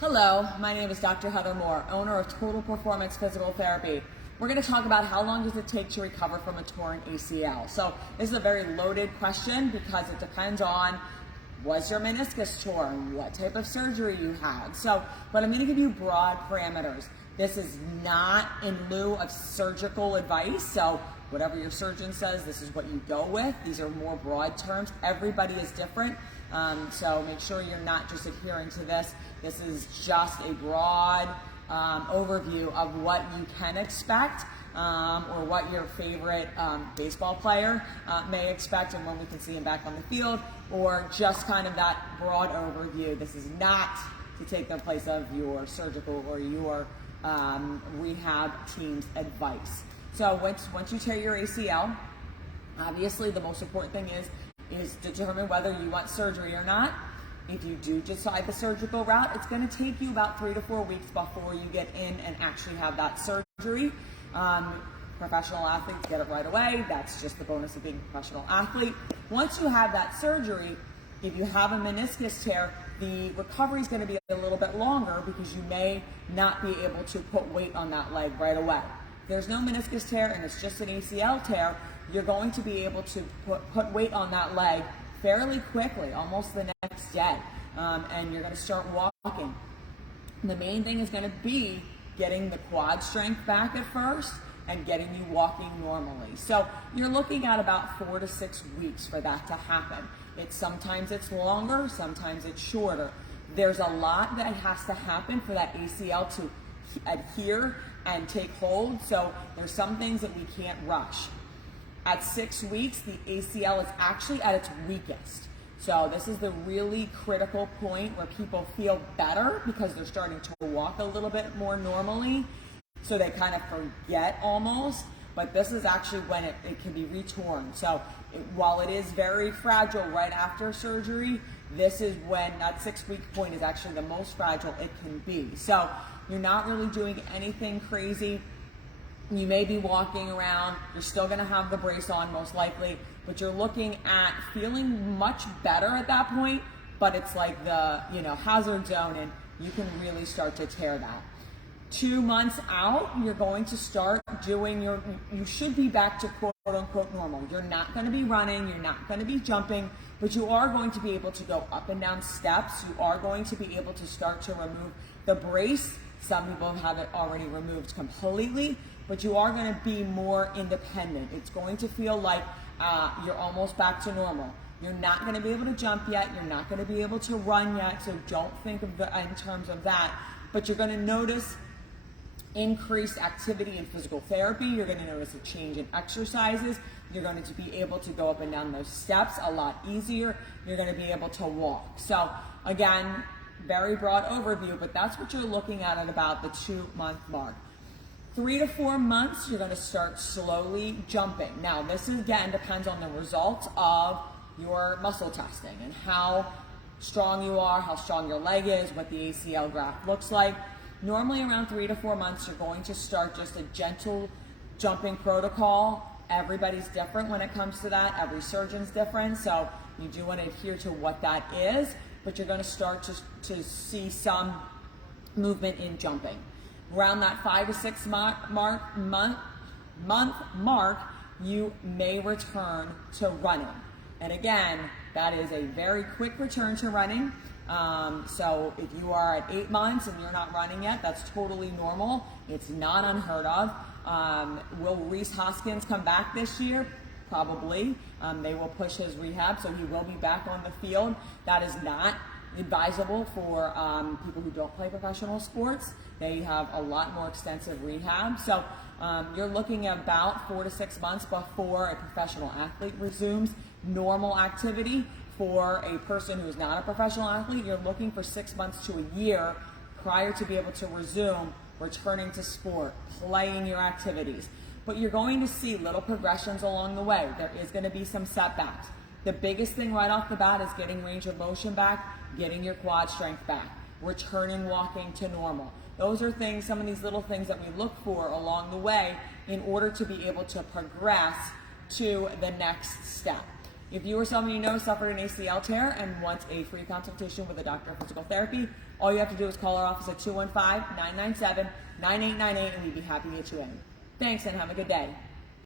Hello, my name is Dr. Heather Moore, owner of Total Performance Physical Therapy. We're going to talk about how long does it take to recover from a torn ACL. So this is a very loaded question because it depends on was your meniscus torn, what type of surgery you had. But I'm going to give you broad parameters. This is not in lieu of surgical advice, so whatever your surgeon says, this is what you go with. These are more broad terms. Everybody is different, so make sure you're not just adhering to this. This is just a broad overview of what you can expect or what your favorite baseball player may expect and when we can see him back on the field, or just kind of that broad overview. This is not to take the place of your surgical or your rehab team's advice. So once you tear your ACL, obviously the most important thing is determine whether you want surgery or not. If you do decide the surgical route, it's going to take you about 3 to 4 weeks before you get in and actually have that surgery. Professional athletes get it right away. That's just the bonus of being a professional athlete. Once you have that surgery, if you have a meniscus tear, the recovery is going to be a little bit longer because you may not be able to put weight on that leg right away. If there's no meniscus tear and it's just an ACL tear, you're going to be able to put weight on that leg fairly quickly, almost the next day, and you're going to start walking. The main thing is going to be getting the quad strength back at first and getting you walking normally. So you're looking at about 4 to 6 weeks for that to happen. Sometimes it's longer, sometimes it's shorter. There's a lot that has to happen for that ACL to adhere and take hold, so there's some things that we can't rush. At 6 weeks, the ACL is actually at its weakest. So this is the really critical point where people feel better because they're starting to walk a little bit more normally. So they kind of forget almost, but this is actually when it can be retorn. So while it is very fragile right after surgery, this is when that 6 week point is actually the most fragile it can be. So you're not really doing anything crazy. You may be walking around, you're still going to have the brace on most likely, but you're looking at feeling much better at that point, but it's like the hazard zone and you can really start to tear that. 2 months out, you're going to start doing you should be back to quote unquote normal. You're not going to be running, you're not going to be jumping, but you are going to be able to go up and down steps. You are going to be able to start to remove the brace. Some people have it already removed completely, but you are going to be more independent. It's going to feel like you're almost back to normal. You're not going to be able to jump yet. You're not going to be able to run yet, so don't think of in terms of that. But you're going to notice increased activity in physical therapy. You're going to notice a change in exercises. You're going to be able to go up and down those steps a lot easier. You're going to be able to walk. So again, very broad overview, but that's what you're looking at about the 2 month mark. 3 to 4 months, you're going to start slowly jumping. Now, this again depends on the results of your muscle testing and how strong you are, how strong your leg is, what the ACL graft looks like. Normally around 3 to 4 months, you're going to start just a gentle jumping protocol. Everybody's different when it comes to that. Every surgeon's different, so you do want to adhere to what that is, but you're going to start to see some movement in jumping. Around that 5 to 6 month mark, you may return to running. And again, that is a very quick return to running. So if you are at 8 months and you're not running yet, that's totally normal. It's not unheard of. Will Reese Hoskins come back this year? Probably. They will push his rehab, so he will be back on the field. That is not advisable for people who don't play professional sports. They have a lot more extensive rehab. So you're looking at about 4 to 6 months before a professional athlete resumes normal activity. For a person who's not a professional athlete, you're looking for 6 months to a year prior to be able to resume returning to sport, playing your activities. But you're going to see little progressions along the way. There is going to be some setbacks. The biggest thing right off the bat is getting range of motion back, getting your quad strength back, returning walking to normal. Those are things, some of these little things that we look for along the way in order to be able to progress to the next step. If you or someone you know suffered an ACL tear and wants a free consultation with a doctor of physical therapy, all you have to do is call our office at 215-997-9898 and we'd be happy to get you in. Thanks and have a good day.